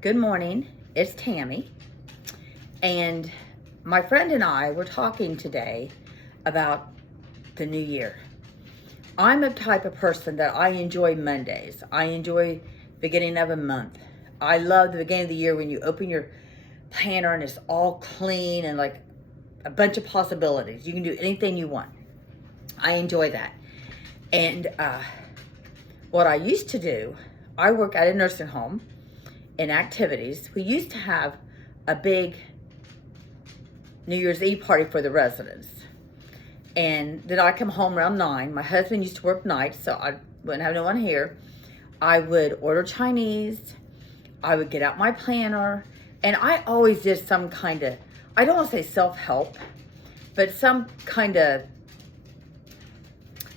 Good morning, it's Tammy, and my friend and I were talking today about the new year. I'm a type of person that I enjoy Mondays. I enjoy beginning of a month. I love the beginning of the year when you open your planner and it's all clean and like a bunch of possibilities. You can do anything you want. I enjoy that. And what I used to do, I work at a nursing home in activities. We used to have a big New Year's Eve party for the residents. And then I come home around 9. My husband used to work nights, so I wouldn't have no one here. I would order Chinese. I would get out my planner. And I always did some kind of, I don't want to say self-help, but some kind of,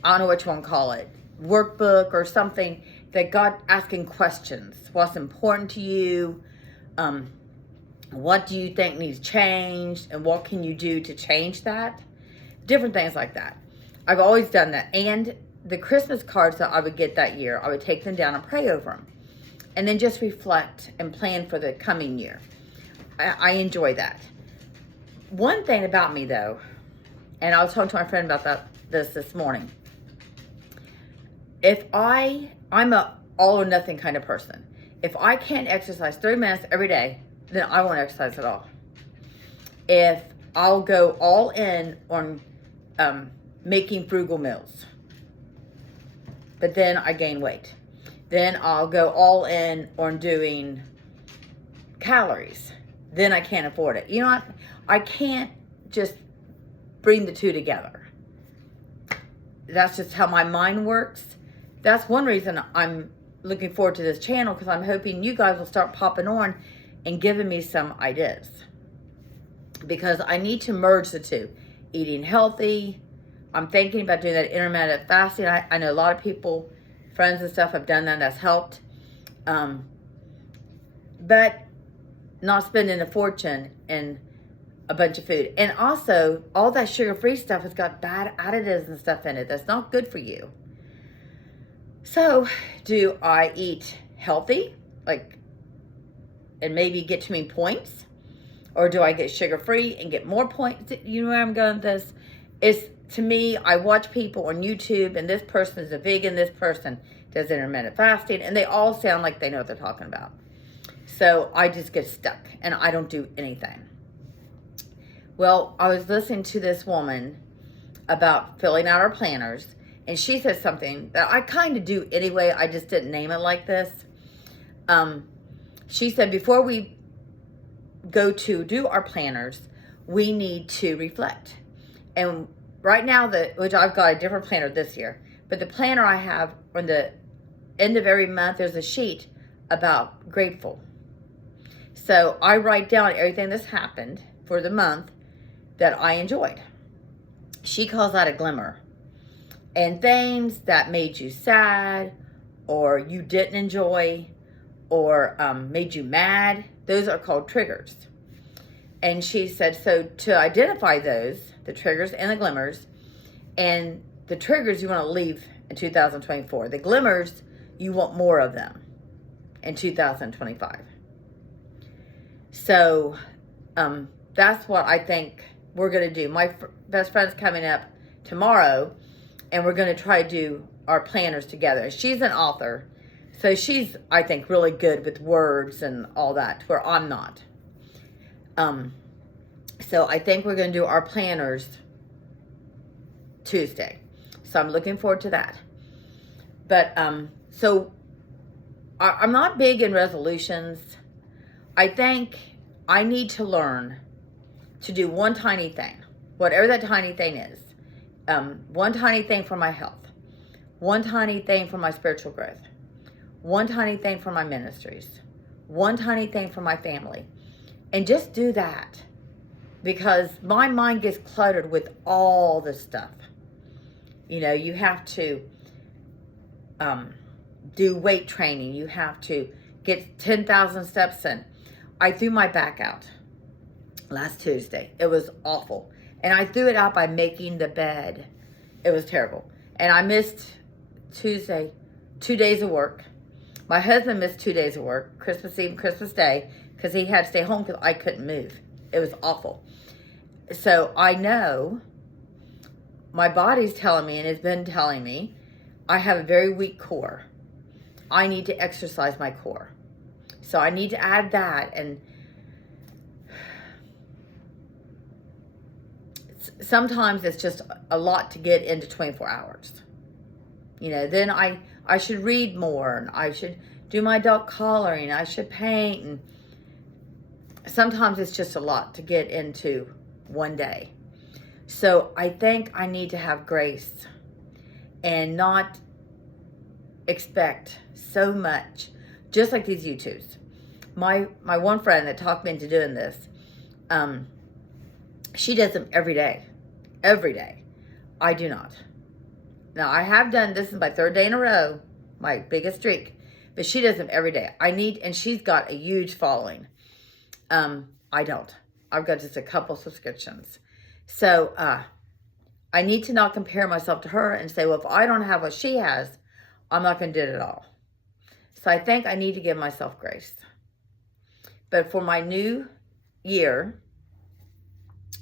I don't know what you want to call it, workbook or something that got asking questions. What's important to you? What do you think needs changed? And what can you do to change that? Different things like that. I've always done that. And the Christmas cards that I would get that year, I would take them down and pray over them. And then just reflect and plan for the coming year. I enjoy that. One thing about me though, and I was talking to my friend about this morning. I'm a all or nothing kind of person. If I can't exercise 30 minutes every day, then I won't exercise at all. If I'll go all in on making frugal meals, but then I gain weight. Then I'll go all in on doing calories. Then I can't afford it. You know what? I can't just bring the two together. That's just how my mind works. That's one reason I'm looking forward to this channel, because I'm hoping you guys will start popping on and giving me some ideas. Because I need to merge the two. Eating healthy. I'm thinking about doing that intermittent fasting. I know a lot of people, friends and stuff, have done that. That's helped. But not spending a fortune in a bunch of food. And also, all that sugar-free stuff has got bad additives and stuff in it that's not good for you. So, do I eat healthy, and maybe get too many points? Or do I get sugar-free and get more points? You know where I'm going with this? It's, to me, I watch people on YouTube, and this person is a vegan, this person does intermittent fasting, and they all sound like they know what they're talking about. So, I just get stuck, and I don't do anything. Well, I was listening to this woman about filling out our planners, and she said something that I kind of do anyway. I just didn't name it like this. She said before we go to do our planners, we need to reflect. And right now, which I've got a different planner this year, but the planner I have on the end of every month, there's a sheet about grateful. So I write down everything that's happened for the month that I enjoyed. She calls that a glimmer. And things that made you sad, or you didn't enjoy, or made you mad, those are called triggers. And she said, so to identify those, the triggers and the glimmers, and the triggers you want to leave in 2024. The glimmers, you want more of them in 2025. So that's what I think we're going to do. My best friend's coming up tomorrow, and we're going to try to do our planners together. She's an author, so she's, I think, really good with words and all that, where I'm not. So I think we're going to do our planners Tuesday. So I'm looking forward to that. But, so I'm not big in resolutions. I think I need to learn to do one tiny thing, whatever that tiny thing is. One tiny thing for my health, one tiny thing for my spiritual growth, one tiny thing for my ministries, one tiny thing for my family, and just do that, because my mind gets cluttered with all this stuff. You know, you have to do weight training. You have to get 10,000 steps in. I threw my back out last Tuesday. It was awful. And I threw it out by making the bed. It was terrible. And I missed Tuesday, 2 days of work. My husband missed 2 days of work, Christmas Eve and Christmas Day, because he had to stay home because I couldn't move. It was awful. So I know my body's telling me, and has been telling me, I have a very weak core. I need to exercise my core. So I need to add that. And sometimes it's just a lot to get into 24 hours. You know, then I should read more, and I should do my dog collaring, I should paint, and sometimes it's just a lot to get into one day. So I think I need to have grace and not expect so much, just like these YouTubes. My one friend that talked me into doing this, she does them every day. Every day. I do not. Now, I have done, this is my 3rd day in a row, my biggest streak, but she does them every day. And she's got a huge following. I don't. I've got just a couple subscriptions. So, I need to not compare myself to her and say, well, if I don't have what she has, I'm not going to do it at all. So I think I need to give myself grace. But for my new year,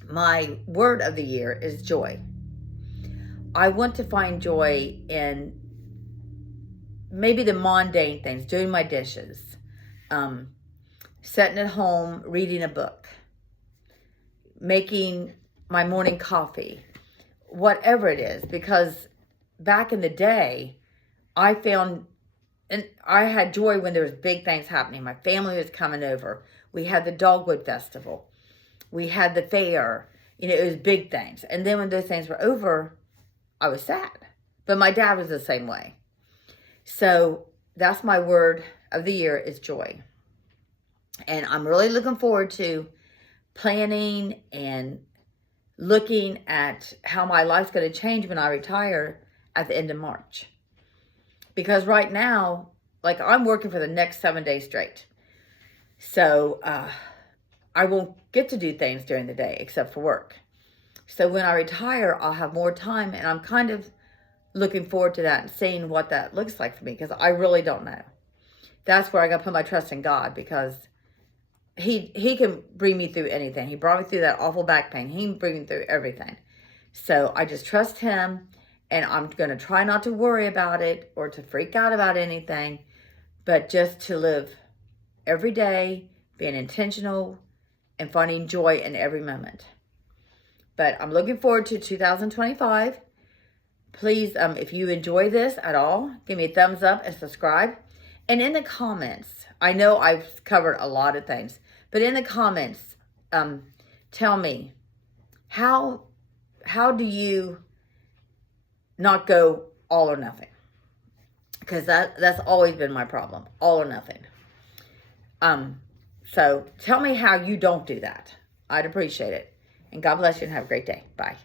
my word of the year is joy. I want to find joy in maybe the mundane things, doing my dishes, sitting at home, reading a book, making my morning coffee, whatever it is. Because back in the day, I found, and I had joy when there was big things happening. My family was coming over. We had the Dogwood Festival. We had the fair. You know, it was big things. And then when those things were over, I was sad. But my dad was the same way. So that's my word of the year, is joy. And I'm really looking forward to planning and looking at how my life's going to change when I retire at the end of March. Because right now, like, I'm working for the next 7 days straight. So I won't get to do things during the day except for work. So when I retire, I'll have more time, and I'm kind of looking forward to that and seeing what that looks like for me, because I really don't know. That's where I got to put my trust in God, because he can bring me through anything. He brought me through that awful back pain. He can bring me through everything. So I just trust him, and I'm going to try not to worry about it or to freak out about anything, but just to live every day, being intentional, and finding joy in every moment. But I'm looking forward to 2025. Please, if you enjoy this at all, give me a thumbs up and subscribe. And in the comments, I know I've covered a lot of things, but in the comments, tell me, how do you not go all or nothing? Because that's always been my problem, all or nothing. So tell me how you don't do that. I'd appreciate it. And God bless you and have a great day. Bye.